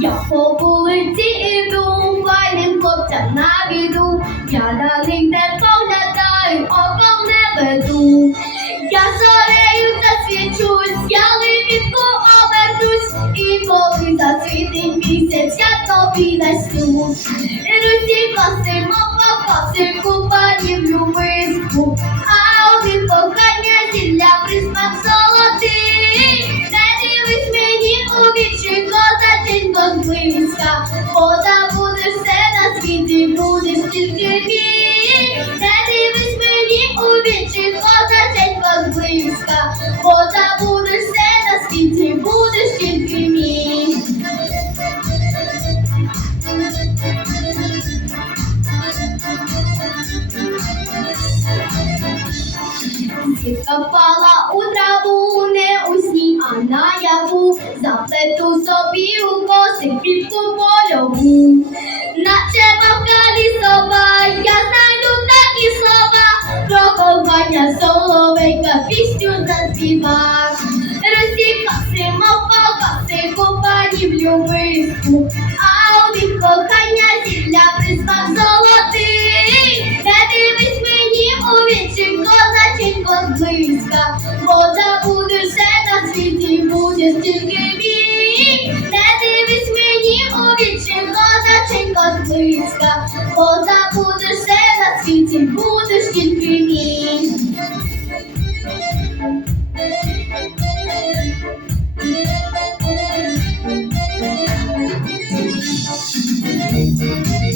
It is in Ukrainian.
Я по вулиці іду, файним хлопцям на біду. Я і поки засвітить місяць, я тобі несу. Руці косимо по косику, панівлю миску, а один кохання зілля присмак золотий. Не дивись мені у вічі, козаченько зблизька, позабудеш все на світі, будеш тільки мій. Впала у траву, не у сні, а наяву, заплету собі у коси квітку польову. Наче бабка лісова, я знайду такі слова, про кохання соловейка пісню заспіва. Розсікасимо по косику панівлю близька, бо забудеш на світі, будеш тільки мій. Не дивись мені у вічі, козаченько близька, бо забудеш все на світі, будеш тільки мій. Thank you.